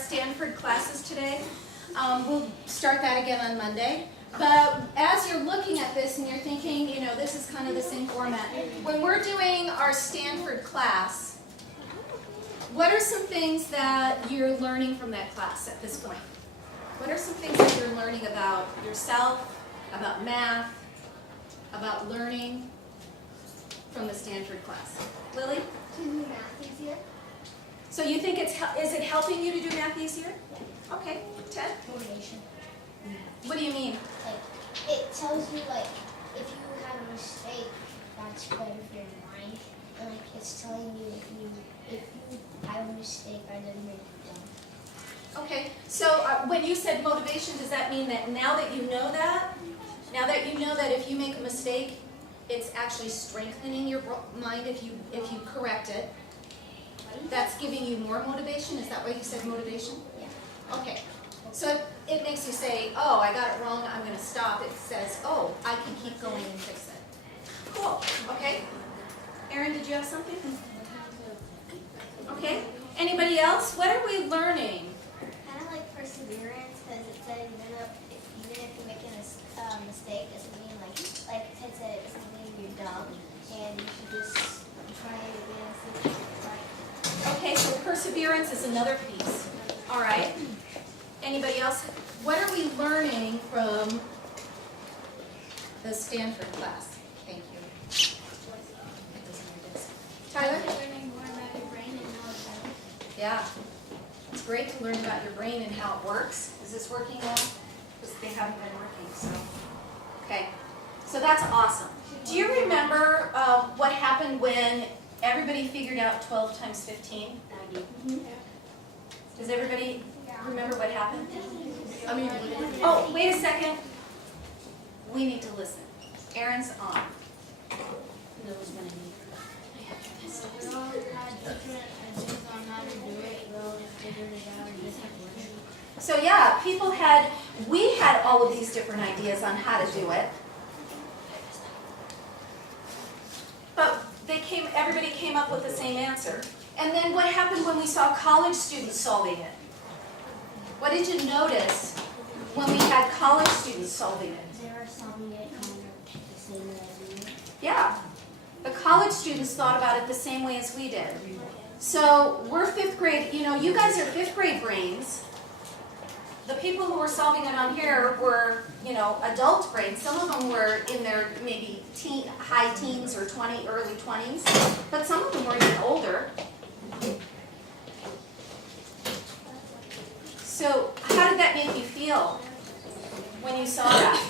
Stanford classes today. We'll start that again on Monday. But as you're looking at this and you're thinking, you know, this is kind of the same format. When we're doing our Stanford class, what are some things that you're learning from that class at this point? What are some things that you're learning about yourself, about math, about learning from the Stanford class? Lily? To do math easier. So you think is it helping you to do math easier? Yeah. Okay. Ted? Motivation. What do you mean? Like, it tells you, like, if you have a mistake, that's better for your mind. And, like, it's telling you if you have a mistake, that doesn't make you dumb. Okay. So when you said motivation, does that mean that now that you know that, if you make a mistake, it's actually strengthening your mind if you correct it? That's giving you more motivation? Is that why you said motivation? Yeah. Okay. So it makes you say, oh, I got it wrong, I'm going to stop. It says, oh, I can keep going and fix it. Cool. Okay. Erin, did you have something? Okay. Anybody else? What are we learning? Kind of like perseverance, because it said even if you're making a mistake, it doesn't mean, like Ted said, it doesn't mean you're dumb, and you should just try it again and see if it's right. Okay, so perseverance is another piece. All right. Anybody else? What are we learning from the Stanford class? Thank you. Tyler? Learning more about your brain and how it works. Yeah. It's great to learn about your brain and how it works. Is this working now? Because they haven't been working, so. Okay. So that's awesome. Do you remember what happened when everybody figured out 12 times 15? 90. Does everybody remember what happened? Oh, wait a second. We need to listen. Erin's on. Knows when I need her. We all had different ideas on how to do it. We all figured it out in different ways. So yeah, we had all of these different ideas on how to do it. But everybody came up with the same answer. And then what happened when we saw college students solving it? What did you notice when we had college students solving it? There are some that kind of the same as me. Yeah. The college students thought about it the same way as we did. So we're fifth grade, you know, you guys are fifth grade brains. The people who were solving it on here were, you know, adult brains. Some of them were in their maybe high teens or early 20s, but some of them were even older. So how did that make you feel when you saw that?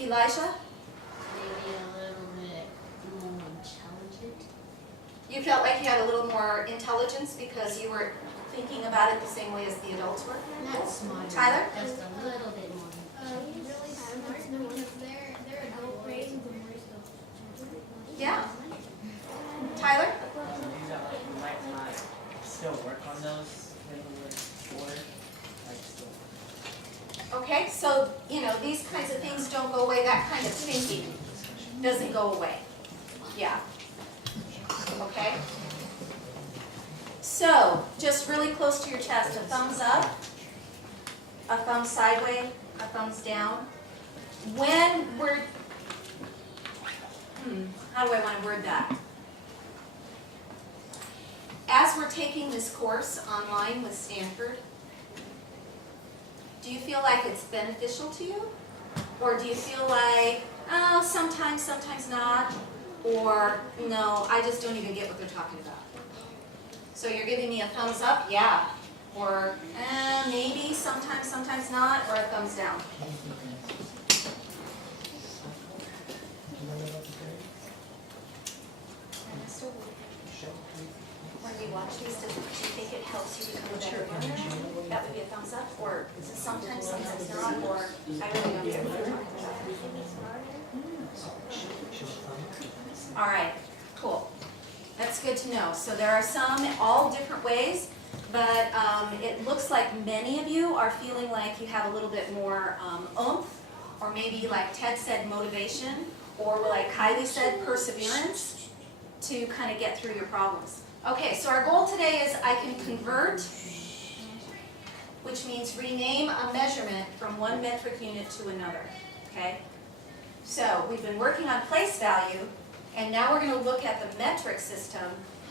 Elijah? Maybe a little bit more intelligent. You felt like you had a little more intelligence because you were thinking about it the same way as the adults were? Not smarter. Tyler? Just a little bit more. Really smart because they're adult brains and we're still children. Yeah. Tyler? Things that like we might not still work on those when we were older, like still. Okay, so, you know, these kinds of things don't go away. That kind of thinking doesn't go away. Yeah. Okay? So, just really close to your chest, a thumbs up, a thumb sideways, a thumbs down. When we're, how do I want to word that? As we're taking this course online with Stanford, do you feel like it's beneficial to you? Or do you feel like, oh, sometimes not, or no, I just don't even get what they're talking about? So you're giving me a thumbs up, yeah, or maybe, sometimes not, or a thumbs down. When we watch these, do you think it helps you become a better learner? That would be a thumbs up, or is it sometimes not, or I really don't get what you're talking about. All right, cool. That's good to know. So there are some, all different ways, but it looks like many of you are feeling like you have a little bit more oomph, or maybe like Ted said, motivation, or like Kylie said, perseverance. to kind of get through your problems. Okay, so our goal today is I can convert, which means rename a measurement from one metric unit to another, okay? So we've been working on place value, and now we're going to look at the metric system,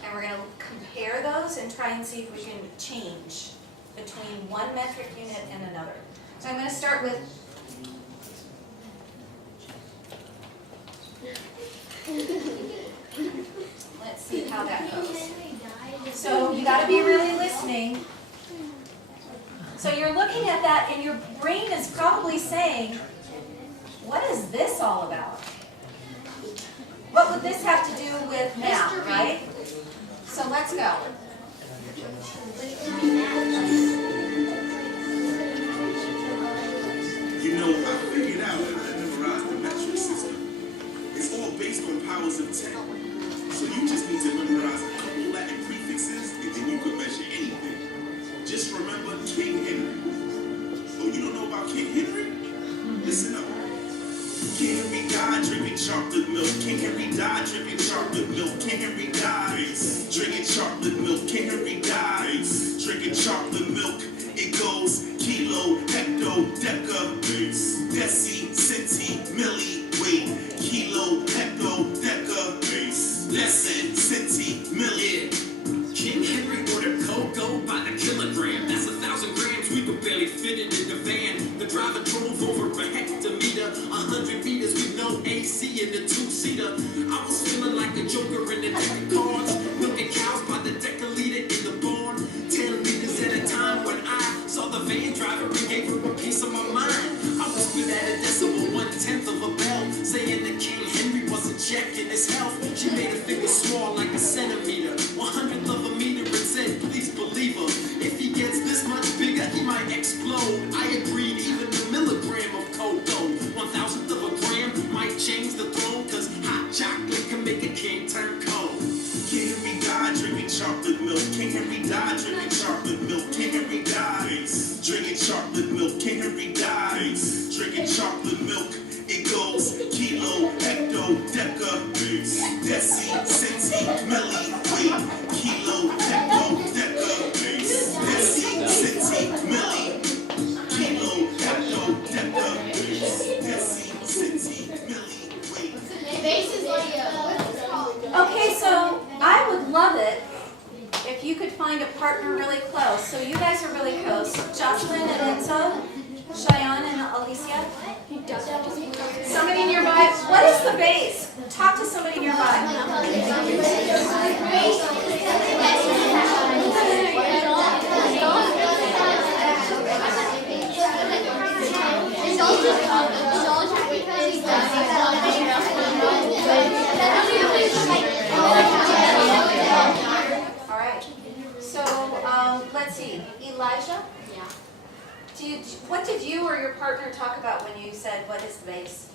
and we're going to compare those and try and see if we can change between one metric unit and another. So I'm going to start with let's see how that goes. So you got to be really listening. So you're looking at that and your brain is probably saying, what is this all about? What would this have to do with math, right? So let's go. You know, I figured out when I memorized the metric system. It's all based on powers of 10. So you just need to memorize a couple Latin prefixes, and then you can measure anything. Just remember King Henry. Oh, you don't know about King Henry? Listen up. King Henry died drinking chocolate milk. King Henry died drinking chocolate milk. King Henry died drinking chocolate milk. King Henry died drinking chocolate milk. It goes kilo, hecto, deca, deci, centi, milli, weight. Kilo, hecto, deca, deci, centi, milli. King Henry ordered cocoa by the kilogram. That's 1,000 grams. We could barely fit it in the van. The driver drove over a hectometer, 100 meters with no AC in the two-seater. I was feeling like a joker in the deck of cards, milking cows by the decaliter in the barn. 10 liters at a time. When I saw the van driver and gave her a piece of my mind, I whispered at a decimal, 1/10 of a bell, saying that King Henry wasn't checking his health. She made her finger small like a centimeter, 100th of a meter, and said, please believe her. If he gets this much bigger, he might explode. I agreed, even the milligram of cocoa, 1,000th of a gram, might change the throne, cause hot chocolate can make a king turn cold. King Henry died drinking chocolate milk. King Henry died drinking chocolate milk. King Henry died drinking chocolate milk. King Henry died drinking chocolate milk. It goes kilo, hecto, deca, deci, centi, milli, weight. Kilo, hecto, deca, deci, centi, milli. Kilo, hecto, deca, deci, centi, milli, weight. Base is like Okay, so I would love it if you could find a partner really close. So you guys are really close. Jocelyn and Enzo, Cheyenne and Alicia. Somebody nearby. What is the base? Talk to somebody nearby. All right. So let's see. Elijah, Yeah. what did you or your partner talk about when you said what is the base?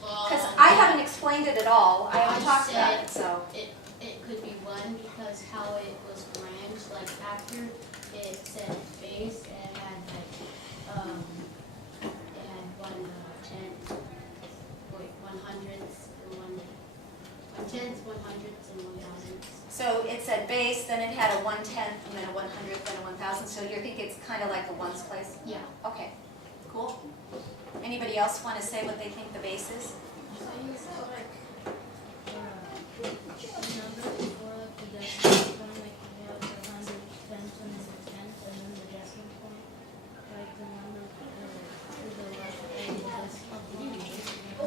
Because Well, I haven't explained it at all. I haven't I talked about said- it, so. it could be one because how it was branched, like after it said base, it had like, it had 1/10, 1/100ths, 1/10s, and 1,000s. So it said base, then it had a 1/10, and then a 100th, then a 1,000. So you think it's kind of like a ones place? Yeah. Okay, cool. Anybody else want to say what they think the base is?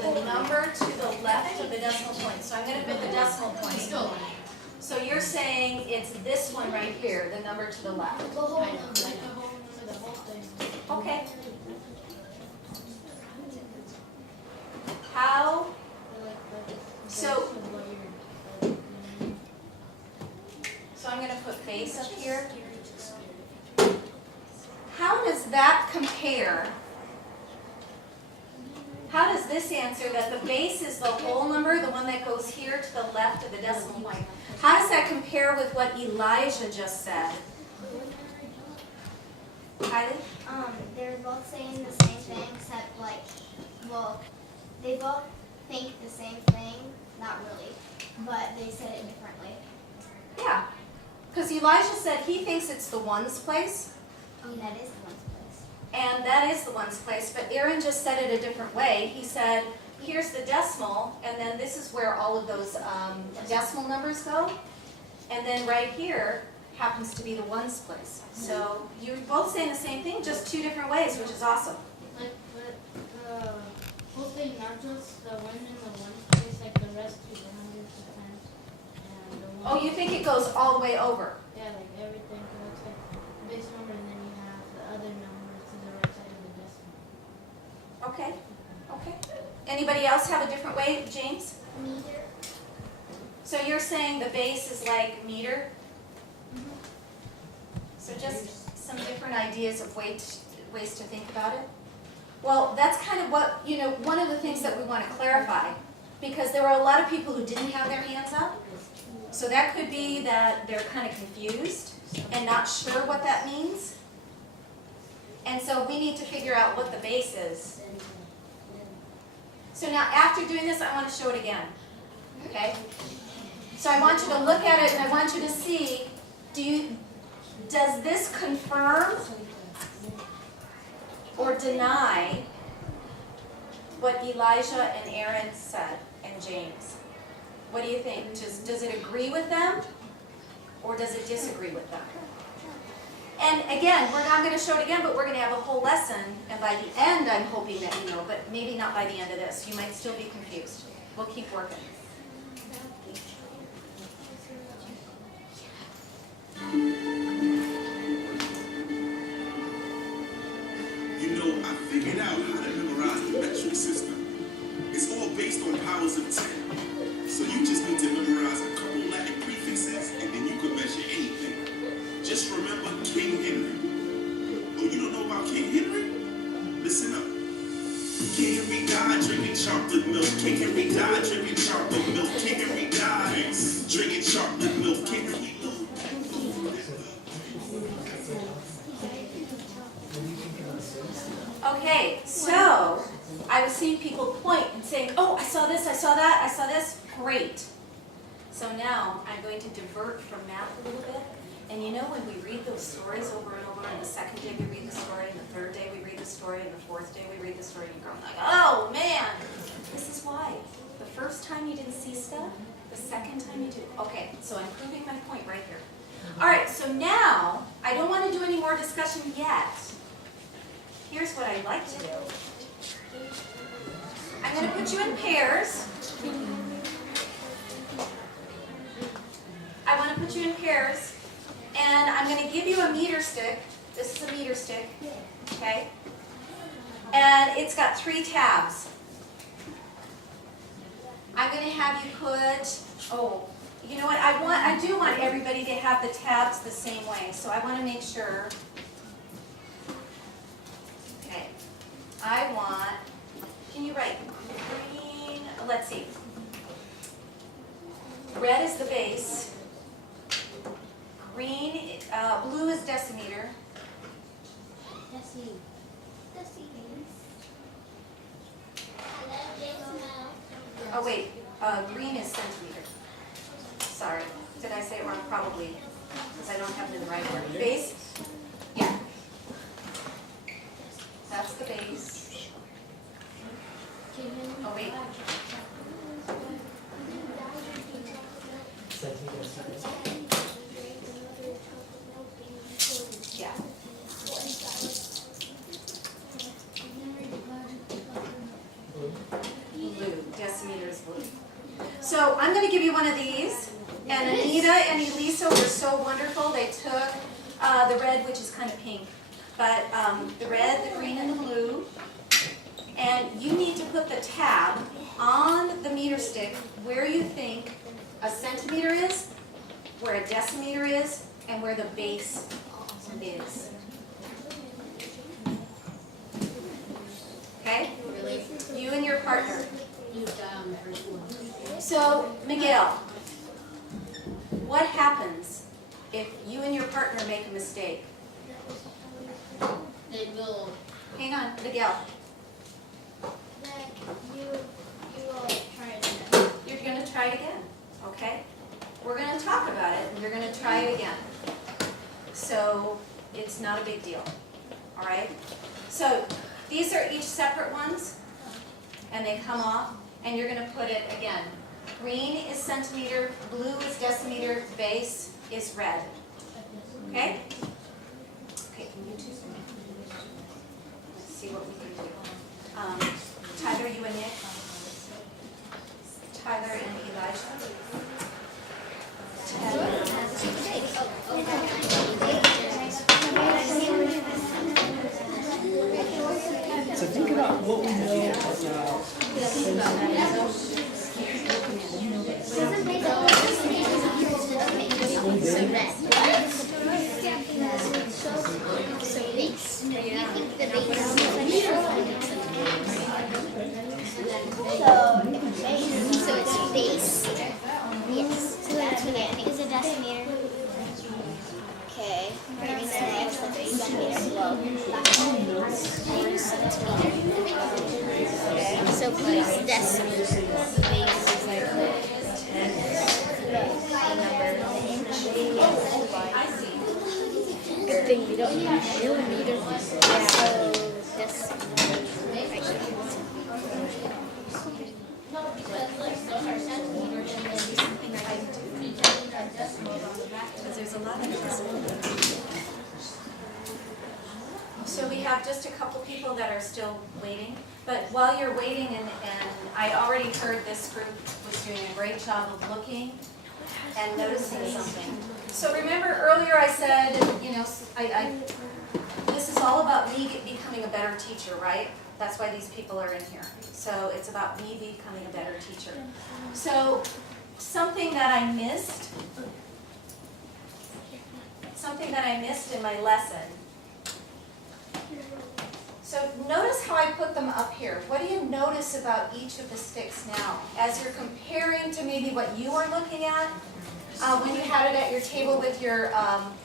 The number to the left of the decimal point. So I'm going to put the decimal point. So you're saying it's this one right here, the number to the left. I know. Okay. How, so I'm going to put base up here. How does that compare? How does this answer that the base is the whole number, the one that goes here to the left of the decimal point? How does that compare with what Elijah just said? Kylie? They're both saying the same thing, except like, well, they both think the same thing. not really, but they said it differently. Yeah, because Elijah said he thinks it's the ones place, Oh, that is the one's place. and that is the ones place, but Aaron just said it a different way. He said, here's the decimal, and then this is where all of those decimal numbers go, and then right here happens to be the ones place. So you're both saying the same thing, just two different ways, which is awesome. Like, but the whole thing, not just the one in the one place, like the rest to the hundreds of times. And the one. Oh, you think it goes all the way over? Yeah, like everything goes like the base number, and then you have the other numbers to the right side of the decimal. Okay, okay. Anybody else have a different way, James? Meter. So you're saying the base is like meter? So just some different ideas of ways to think about it? Well, that's kind of what, one of the things that we want to clarify, because there were a lot of people who didn't have their hands up. So that could be that they're kind of confused and not sure what that means. And so we need to figure out what the base is. So now after doing this, I want to show it again. Okay? So I want you to look at it and I want you to see, does this confirm or deny what Elijah and Aaron said and James? What do you think? Does it agree with them or does it disagree with them? And again, we're not going to show it again, but we're going to have a whole lesson, and by the end I'm hoping that you know, but maybe not by the end of this. You might still be confused. We'll keep working. I figured out how to memorize the metric system. It's all based on powers of 10. So you just need to memorize a couple Latin prefixes and then you can measure anything. Just remember King Henry. Oh, you don't know about King Henry? Listen up. King Henry died drinking chocolate milk. King Henry died drinking chocolate milk. King Henry died drinking chocolate milk. King Henry. Okay, so I was seeing people point and saying, oh, I saw this, I saw that, I saw this. Great. So now I'm going to divert from math a little bit. And when we read those stories over and over, and the second day we read the story, and the third day we read the story, and the fourth day we read the story, and you're going like, oh man, this is why. The first time you didn't see stuff, the second time you did. Okay, so I'm proving my point right here. All right, so now I don't want to do any more discussion yet. Here's what I'd like to do. I'm going to put you in pairs. I want to put you in pairs, and I'm going to give you a meter stick. This is a meter stick, okay? And it's got 3 tabs. I'm going to have you put, you know what? I do want everybody to have the tabs the same way, so I want to make sure. Okay. I want, can you write green? Let's see. Red is the base. Green, blue is decimeter. Oh wait, green is centimeter. Sorry, did I say it wrong? Probably, because I don't have it in the right order. Base, yeah. That's the base. Oh wait. Yeah. Blue, decimeter is blue. So I'm going to give you one of these. And Anita and Elisa were so wonderful. They took the red, which is kind of pink, but the red, the green, and the blue. And you need to put the tab on the meter stick where you think a centimeter is, where a decimeter is, and where the base is. Okay? You and your partner. So, Miguel, what happens if you and your partner make a mistake? They will. Hang on, Miguel. Then you will try it again. You're going to try it again, okay? We're gonna talk about it, and you're gonna try it again. So it's not a big deal, all right? So these are each separate ones, and they come off, and you're gonna put it again. Green is centimeter, blue is decimeter, base is red, okay? Okay, can you two? Let's see what we can do. Tyler, you and Nick? Tyler and Elijah? So think about what we know So it's base. Yes. So that's what I think is a decimeter. Okay. Maybe so next the centimeter. Well, centimeter. Okay. So please decimeter. Base is like I see. good thing we don't need millimeter. Yeah. So decimeter. No, because like those are centimeters and then something I do decimal on the back. Because there's a lot of this. So we have just a couple people that are still waiting. But while you're waiting, and I already heard this group was doing a great job of looking and noticing something. So remember earlier I said, you know, this is all about me becoming a better teacher, right? That's why these people are in here. So it's about me becoming a better teacher. So something that I missed in my lesson. So notice how I put them up here. What do you notice about each of the sticks now? As you're comparing to maybe what you were looking at when you had it at your table with your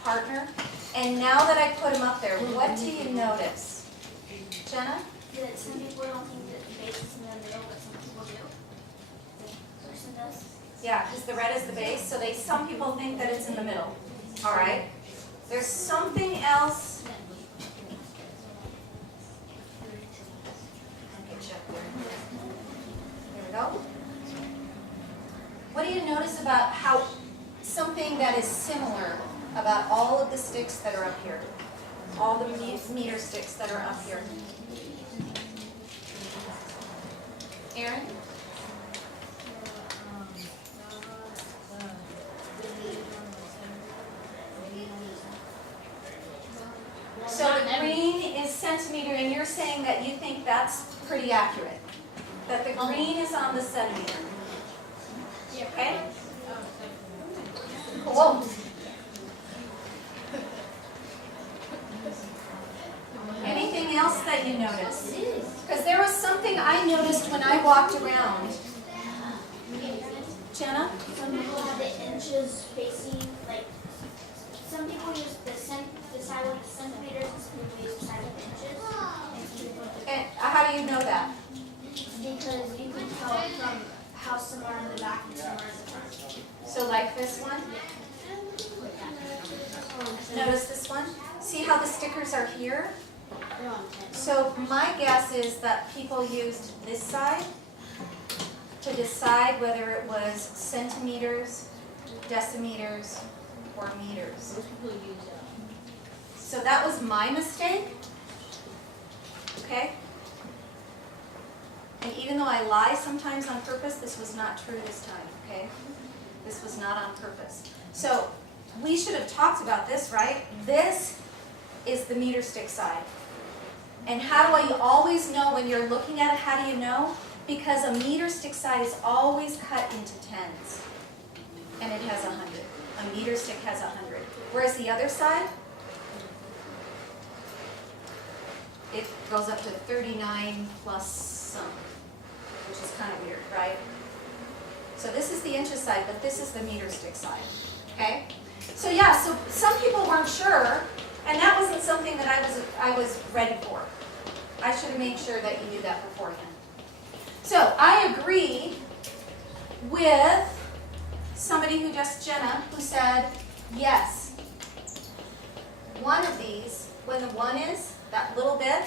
partner, and now that I put them up there, what do you notice? Jenna? That some people don't think that the base is in the middle, but some people do. The person does. Yeah, because the red is the base, so some people think that it's in the middle. All right. There's something else. There we go. What do you notice about how something that is similar about all of the sticks that are up here? All the meter sticks that are up here. Aaron? So the green is centimeter, and you're saying that you think that's pretty accurate? That the green is on the centimeter? Okay? Cool. Anything else that you noticed? Because there was something I noticed when I walked around. Jenna? Some people have the inches facing, like, some people use the side with the centimeters, and some people use the side with the inches. And some people And how do you know that? because you can tell from how some are in the back and some are in the front. So like this one? Notice this one? See how the stickers are here? So my guess is that people used this side to decide whether it was centimeters, decimeters, or meters. Most people use So that was my mistake. Okay? And even though I lie sometimes on purpose, this was not true this time, okay? This was not on purpose. So we should have talked about this, right? This is the meter stick side. And how do I always know when you're looking at it, how do you know? Because a meter stick side is always cut into tens. And it has 100. A meter stick has 100. Whereas the other side, it goes up to 39 plus some, which is kind of weird, right? So this is the inches side, but this is the meter stick side, okay? So yeah, so some people weren't sure, and that wasn't something that I was ready for. I should have made sure that you knew that beforehand. So I agree with somebody who just, Jenna, who said, yes. One of these, when the one is, that little bit,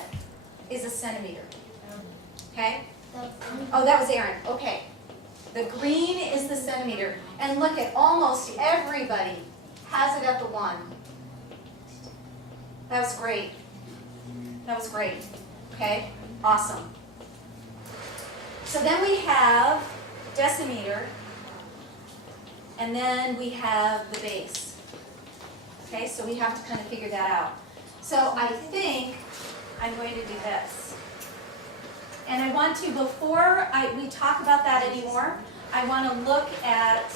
is a centimeter. Okay? Oh, that was Aaron. Okay. The green is the centimeter. And look at almost everybody has it at the 1. That was great. That was great. Okay? Awesome. So then we have decimeter, and then we have the base. Okay, so we have to kind of figure that out. So I think I'm going to do this. And I want to, before we talk about that anymore, I want you to look at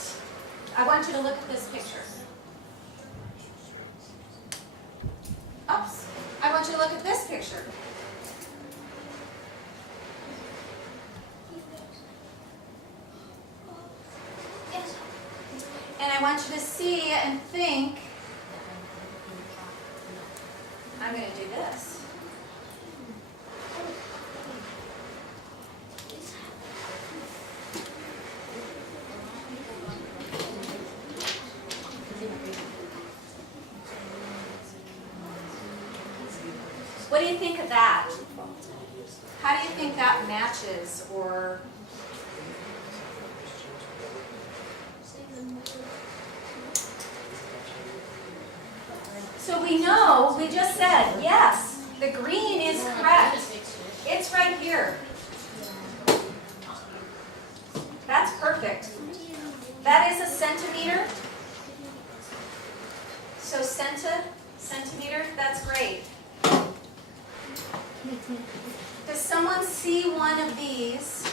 this picture. Oops. I want you to look at this picture. And I want you to see and think, I'm going to do this. What do you think of that? How do you think that matches, or? So we know, we just said, yes, the green is correct. It's right here. That's perfect. That is a centimeter. So centimeter, that's great. Does someone see one of these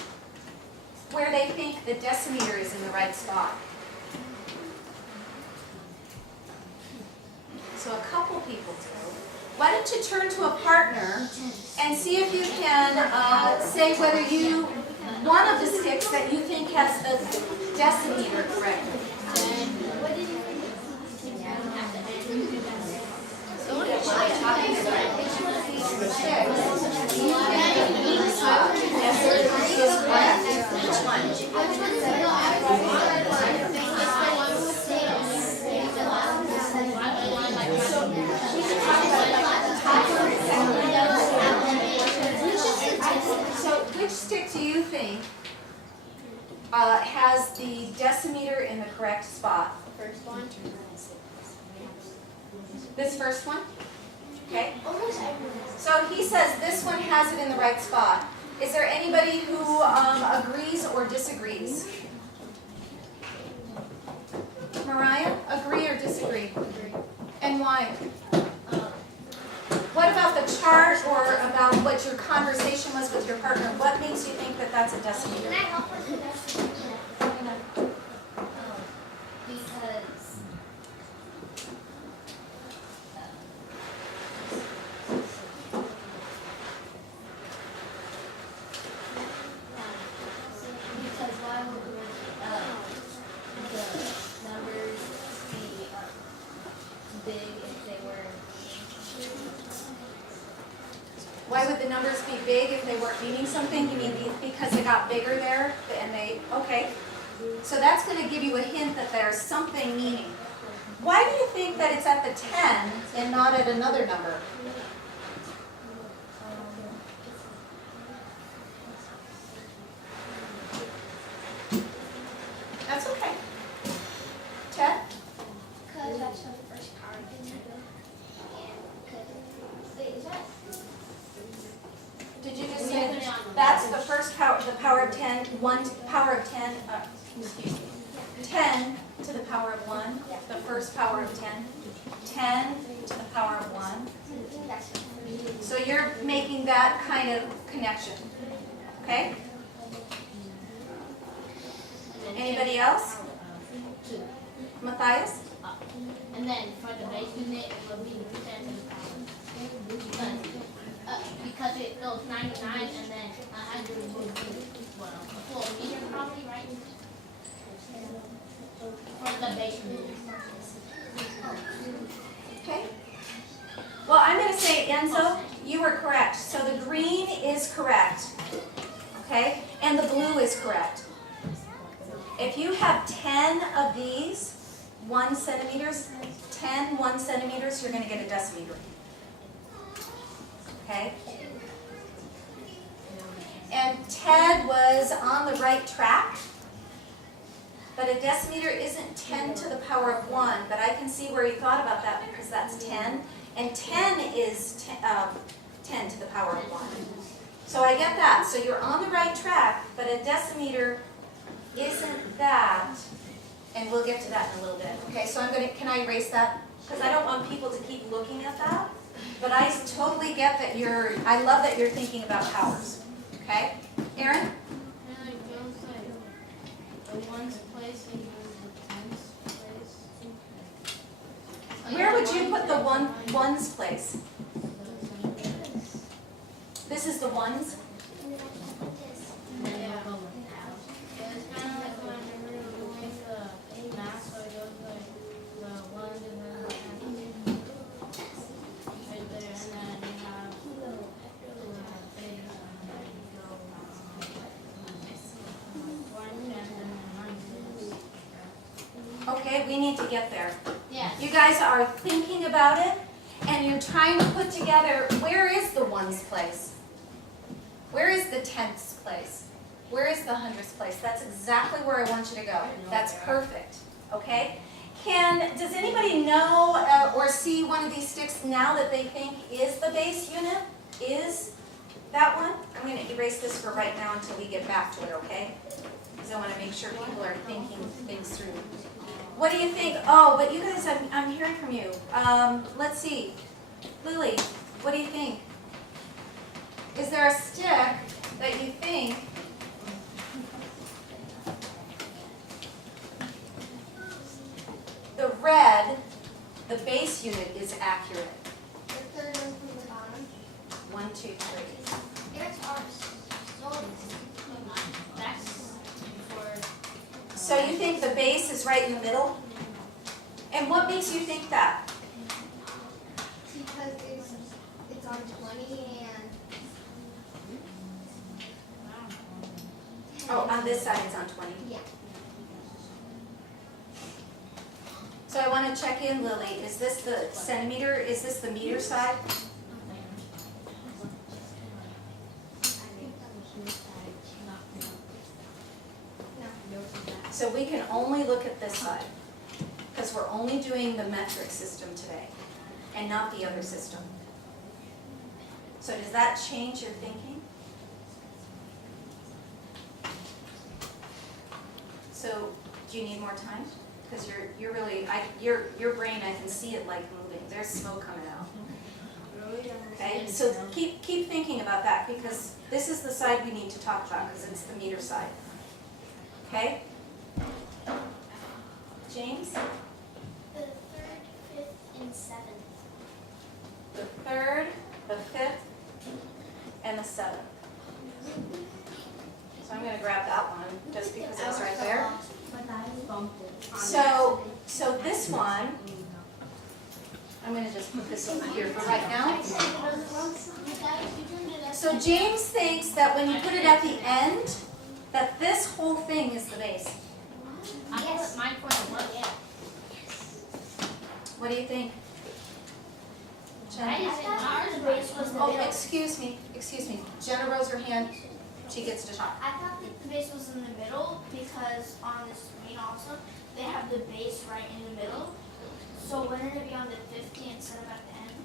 where they think the decimeter is in the right spot? So a couple people do. Why don't you turn to a partner and see if you can say whether one of the sticks that you think has the decimeter correctly. So which stick do you think has the decimeter in the correct spot? First one. This first one? Okay. So he says this one has it in the right spot. Is there anybody who agrees or disagrees? Mariah, agree or disagree? And why? What about the chart or about what your conversation was with your partner? What makes you think that that's a decimeter? Can I help with the decimeter? Because why would the numbers be big if they were? Why would the numbers be big if they weren't meaning something? You mean because they got bigger there and okay. So that's going to give you a hint that there's something meaning. Why do you think that it's at the 10 and not at another number? That's okay. Ted? Because that's the first power thing. Wait, is that? Did you just say that's the first power, the power of 10, 1 to the power of 10, 10 to the power of 1, the first power of 10, 10 to the power of 1. So you're making that kind of connection, okay? Anybody else? Matthias? And then for the base unit, it will be 10 to the power. Because it goes 99 and then 100 would be, well, a full meter probably, right? For the base unit. Okay. Well, I'm going to say, Enzo, you were correct. So the green is correct, okay? And the blue is correct. If you have 10 of these, 1 centimeters, 10 1 centimeters, you're going to get a decimeter. Okay? And Ted was on the right track, but a decimeter isn't 10 to the power of 1, but I can see where he thought about that because that's 10, and 10 is 10 to the power of 1. So I get that. So you're on the right track, but a decimeter isn't that, and we'll get to that in a little bit. Okay, so can I erase that? Because I don't want people to keep looking at that, but I totally get that I love that you're thinking about powers. Okay? Aaron? And like those like the ones place and the tens place. Where would you put the ones place? This is the ones? Yeah. It's kind of like when we were doing the math, so it goes like the ones and then the right there, and then you have the thing, and then you go one and then the Okay, we need to get there. Yes. You guys are thinking about it, and you're trying to put together, where is the ones place? Where is the tenths place? Where is the hundredths place? That's exactly where I want you to go. That's perfect, okay? Does anybody know or see one of these sticks now that they think is the base unit? Is that one? I'm going to erase this for right now until we get back to it, okay? Because I want to make sure people are thinking things through. What do you think? Oh, but you guys, I'm hearing from you. Let's see. Lily, what do you think? Is there a stick that you think the red, the base unit, is accurate? The third one from the bottom. 1, 2, 3. There's ours. That's for. So you think the base is right in the middle? And what makes you think that? Because it's on 20 and. Oh, on this side it's on 20. Yeah. So I want to check in, Lily. Is this the centimeter? Is this the meter side? So we can only look at this side because we're only doing the metric system today and not the other system. So does that change your thinking? So do you need more time? Because you're really, your brain, I can see it like moving. There's smoke coming out. Okay, so keep thinking about that because this is the side we need to talk about because it's the meter side. Okay? James? The third, fifth, and seventh. The third, the fifth, and the seventh. So I'm going to grab that one just because it's right there. So this one, I'm going to just put this over here for right now. So James thinks that when you put it at the end, that this whole thing is the base. I put mine for the work. What do you think? I Jenna? just think ours base was the Oh, middle. excuse me. Jenna rose her hand. She gets to talk. I thought that the base was in the middle because on the screen also, they have the base right in the middle. So wouldn't it be on the 50 instead of at the end?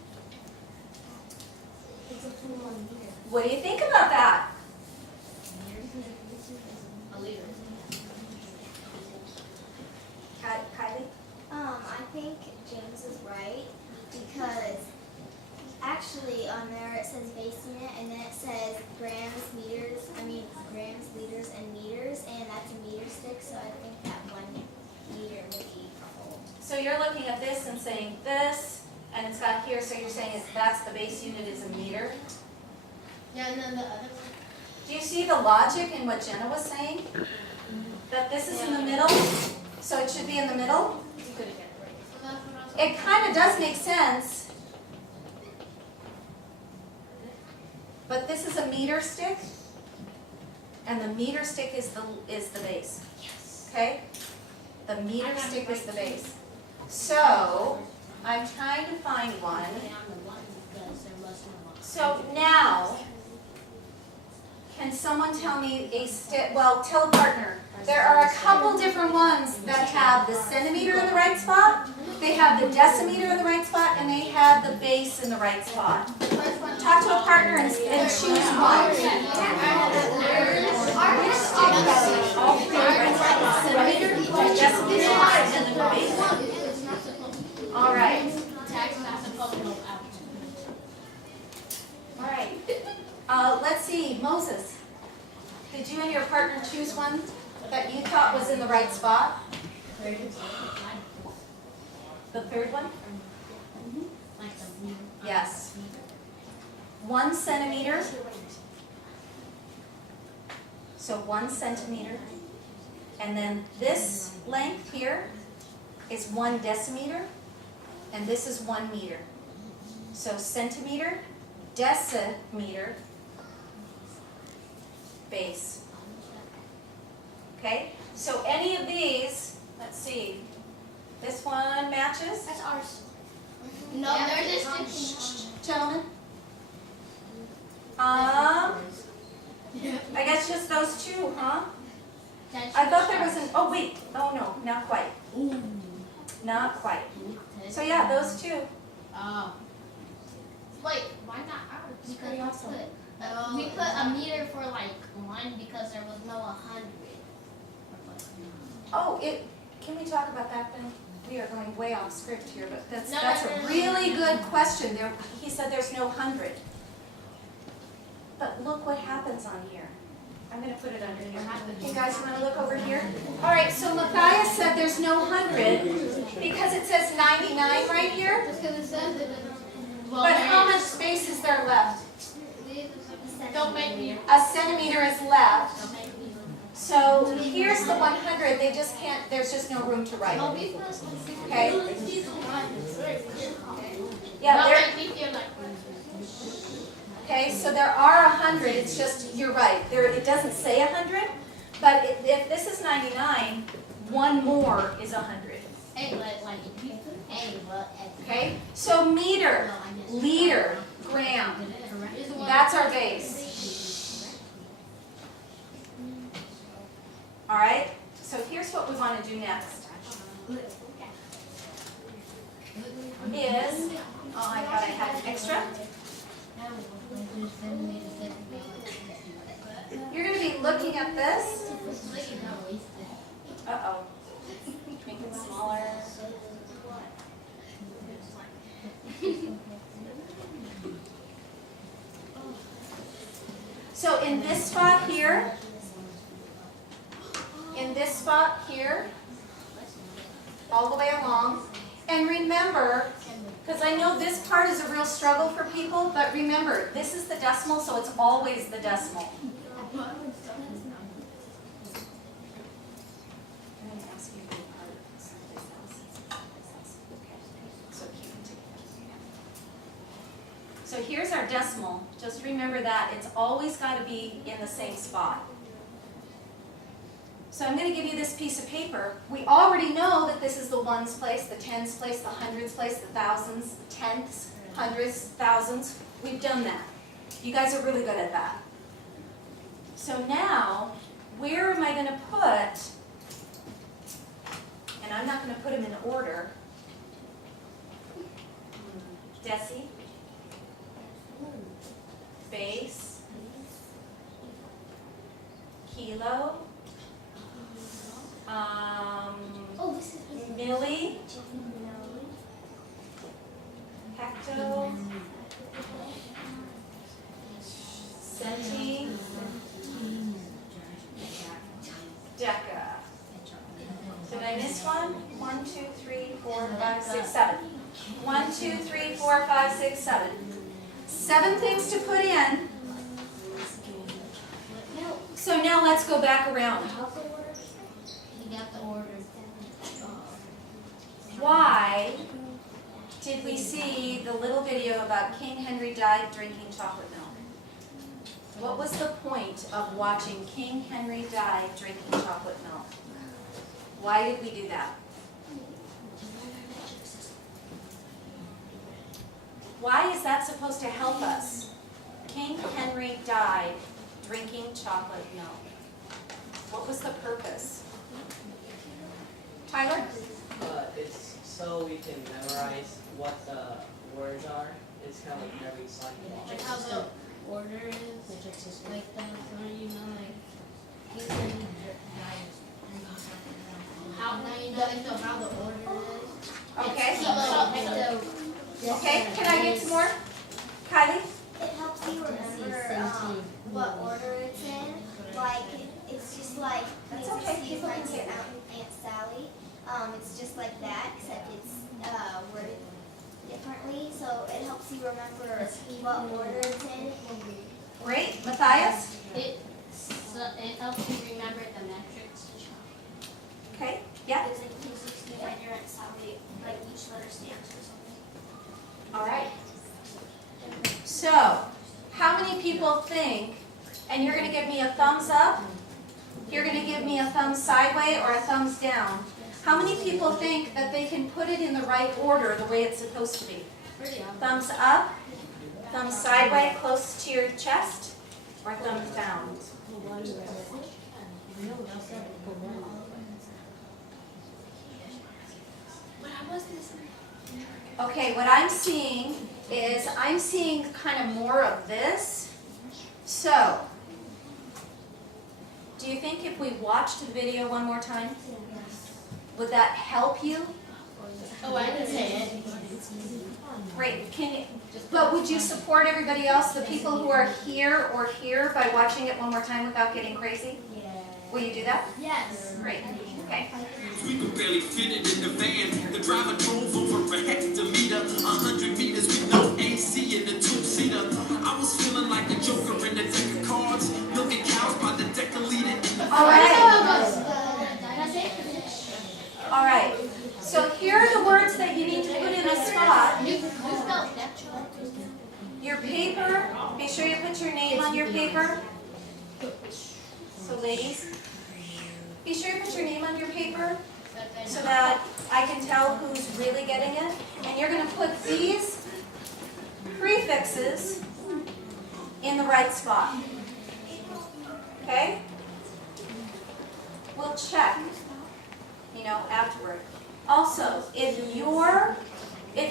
It's a full 1 meter. What do you think about that? A liter. Kylie? I think James is right because actually on there it says base unit and then it says grams, liters, and meters, and that's a meter stick, so I think that 1 meter would be a whole. So you're looking at this and saying this, and it's got here, so you're saying that's the base unit is a meter? Yeah, and then the other one. Do you see the logic in what Jenna was saying? That this is in the middle, so it should be in the middle? You couldn't get it right. So that's what I was. It kind of does make sense. But this is a meter stick, and the meter stick is the base. Yes. Okay? The meter stick is the base. So, I'm trying to find one. So now, can someone tell me a stick, well, tell a partner. There are a couple different ones that have the centimeter in the right spot, they have the decimeter in the right spot, and they have the base in the right spot. Talk to a partner and choose one. Which stick has all three in the right spot? The centimeter, the decimeter, and then the base? All right. All right. Let's see, Moses. Did you and your partner choose one that you thought was in the right spot? The third one? Yes. 1 centimeter. So 1 centimeter. And then this length here is 1 decimeter. And this is 1 meter. So centimeter, decimeter, base. Okay? So any of these, let's see, this one matches? That's ours. No, Yeah, they're it's just Gentlemen? I guess just those two, huh? I thought there was an, oh wait, oh no, not quite. Not quite. So yeah, those two. Wait, why not ours? It's pretty awesome. We put a meter for like 1 because there was no 100. Oh, can we talk about that then? We are going way off script here, but that's No, a really good question. He said there's no 100. But look what happens on here. I'm going to put it under here. You guys want to look over here? All right, so Matthias said there's no 100 because it says 99 right here. But how much space is there left? Don't make me. A centimeter is left. So here's the 100. They just can't, there's just no room to write. Okay? Yeah, there. Okay, so there are 100. It's just, you're right. It doesn't say 100, but if this is 99, one more is 100. Okay? So meter, liter, gram. That's our base. All right? So here's what we want to do next. Oh, I thought I had an extra. You're going to be looking at this. Uh-oh. Make it smaller. So in this spot here, all the way along, and remember, because I know this part is a real struggle for people, but remember, this is the decimal, so it's always the decimal. I'm going to ask you to be part of someplace else. Okay. So keep it together. So here's our decimal. Just remember that. It's always got to be in the same spot. So I'm going to give you this piece of paper. We already know that this is the ones place, the tens place, the hundreds place, the thousands, the tenths, hundreds, thousands. We've done that. You guys are really good at that. So now, where am I going to put, and I'm not going to put them in order, deci, base, kilo, milli, hecto, centi, deca. Did I miss one? 1, 2, 3, 4, 5, 6, 7. 1, 2, 3, 4, 5, 6, 7. 7 things to put in. So now let's go back around. Why did we see the little video about King Henry died drinking chocolate milk? What was the point of watching King Henry die drinking chocolate milk? Why did we do that? Why is that supposed to help us? King Henry died drinking chocolate milk. What was the purpose? Tyler? It's so we can memorize what the words are. It's kind of like whenever you sign Like how the order is, like that's where you know, like you said how now you know like how the order is. Okay. So Okay, can I get some more? Kylie? It helps you remember what order it's in. Like, it's just like, That's when you okay, see people right can here, see Aunt Sally. It's just like that, except it's worded differently. So it helps you remember what order it's in. Great. Matthias? it helps you remember the metrics. Okay, yeah. It's like you find your Aunt Sally, like each letter stands for something. All right. So, how many people think, and you're going to give me a thumbs up, you're going to give me a thumbs sideways or a thumbs down. How many people think that they can put it in the right order the way it's supposed to be? Thumbs up, thumbs sideways close to your chest, or thumbs down? Okay, what I'm seeing is I'm seeing kind of more of this. So, do you think if we watched the video one more time, would that help you? Oh, I didn't say it. Great. But would you support everybody else, the people who are here or here, by watching it one more time without getting crazy? Will you do that? Yes. Great. Okay. We could barely fit it in the van. The driver drove over a hectometer, 100 meters with no AC in the two-seater. I was feeling like the Joker in the deck of cards, milking cows by the deciliter. All right. All right. So here are the words that you need to put in a spot. Your paper, be sure you put your name on your paper. So ladies, be sure you put your name on your paper so that I can tell who's really getting it. And you're going to put these prefixes in the right spot. Okay? We'll check, afterward. Also, if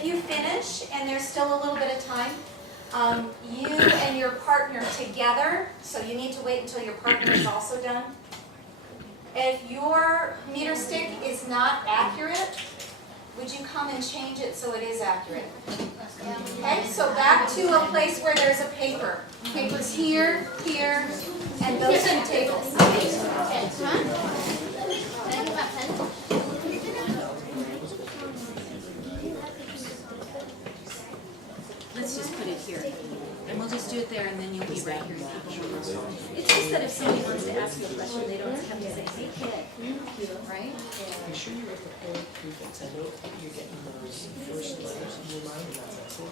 you finish and there's still a little bit of time, you and your partner together, so you need to wait until your partner is also done. If your meter stick is not accurate, would you come and change it so it is accurate? Okay, so back to a place where there's a paper. Paper's here, here, and those two tables. Let's just put it here. And we'll just do it there, and then you'll be right here. It's just that if somebody wants to ask you a question, they don't have to say, hey, kid, right? Be sure you write the whole prefix. I know you're getting those first letters in your mind, and that's it.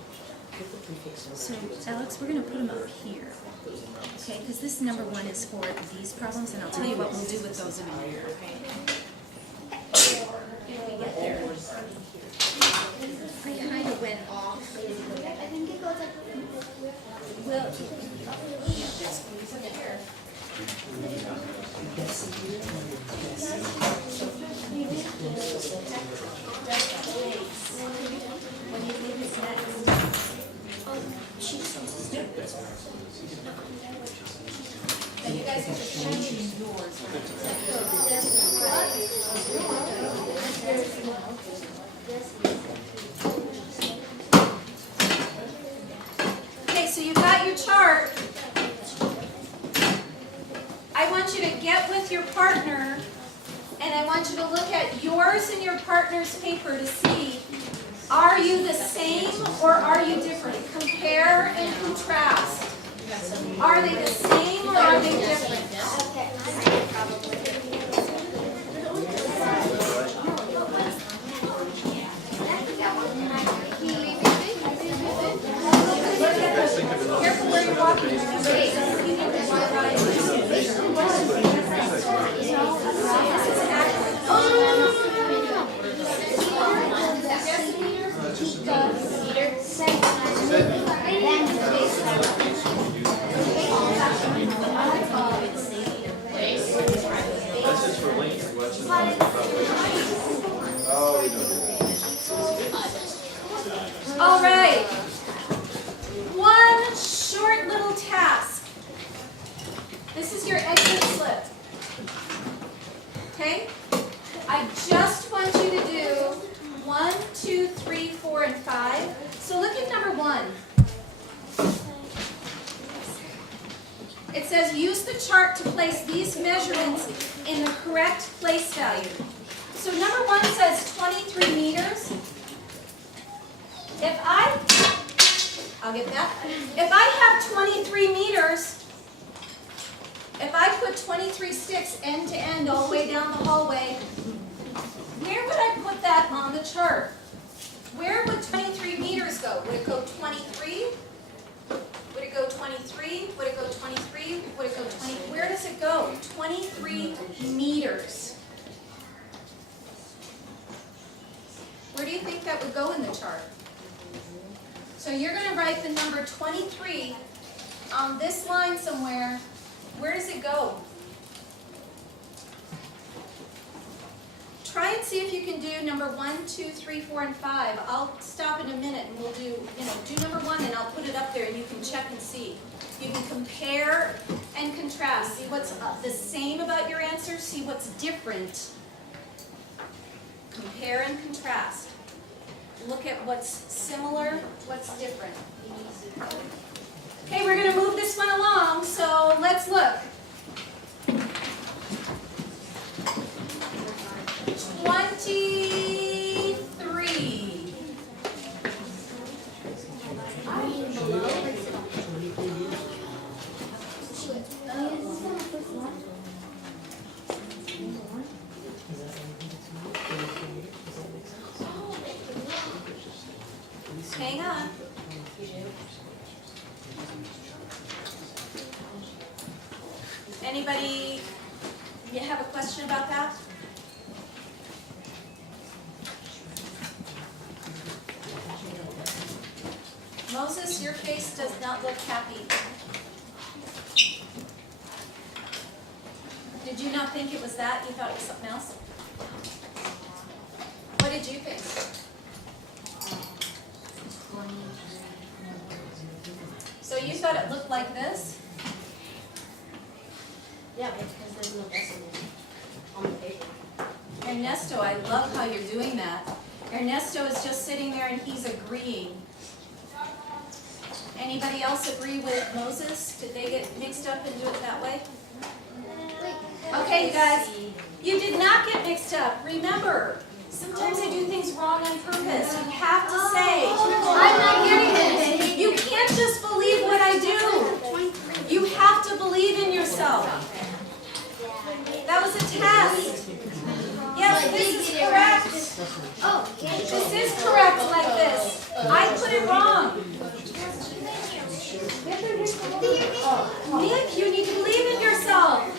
Put the prefix in. So, Alex, we're going to put them up here, okay? Because this number 1 is for these problems, and I'll tell you what we'll do with those in a minute, okay? If we get there. I kind of went off. I think it goes like, Well, you guys have to change yours. Okay, so you got your chart. I want you to get with your partner, and I want you to look at yours and your partner's paper to see, are you the same or are you different? Compare and contrast. Are they the same or are they different? Careful where you're walking. This is accurate. All right. One short little task. This is your exit slip. Okay? I just want you to do 1, 2, 3, 4, and 5. So look at number 1. It says use the chart to place these measurements in the correct place value. So number 1 says 23 meters. I'll get that. If I have 23 meters, if I put 23 sticks end to end all the way down the hallway, where would I put that on the chart? Where would 23 meters go? Would it go 23? Would it go 23? Would it go 23? Would it go 20? Where does it go? 23 meters. Where do you think that would go in the chart? So you're going to write the number 23 on this line somewhere. Where does it go? Try and see if you can do number 1, 2, 3, 4, and 5. I'll stop in a minute and we'll do number 1 and I'll put it up there and you can check and see. You can compare and contrast. See what's the same about your answer. See what's different. Compare and contrast. Look at what's similar, what's different. Okay, we're going to move this one along, so let's look. 23. Hang on. Anybody have a question about that? Moses, your face does not look happy. Did you not think it was that? You thought it was something else? What did you think? So you thought it looked like this? Yeah, because there's no decimal on the paper. Ernesto, I love how you're doing that. Ernesto is just sitting there and he's agreeing. Anybody else agree with Moses? Did they get mixed up and do it that way? Okay, you guys, you did not get mixed up. Remember, sometimes I do things wrong on purpose. You have to say, I'm not getting this. You can't just believe what I do. You have to believe in yourself. That was a test. Yes, this is correct. This is correct like this. I put it wrong. Nick, you need to believe in yourself.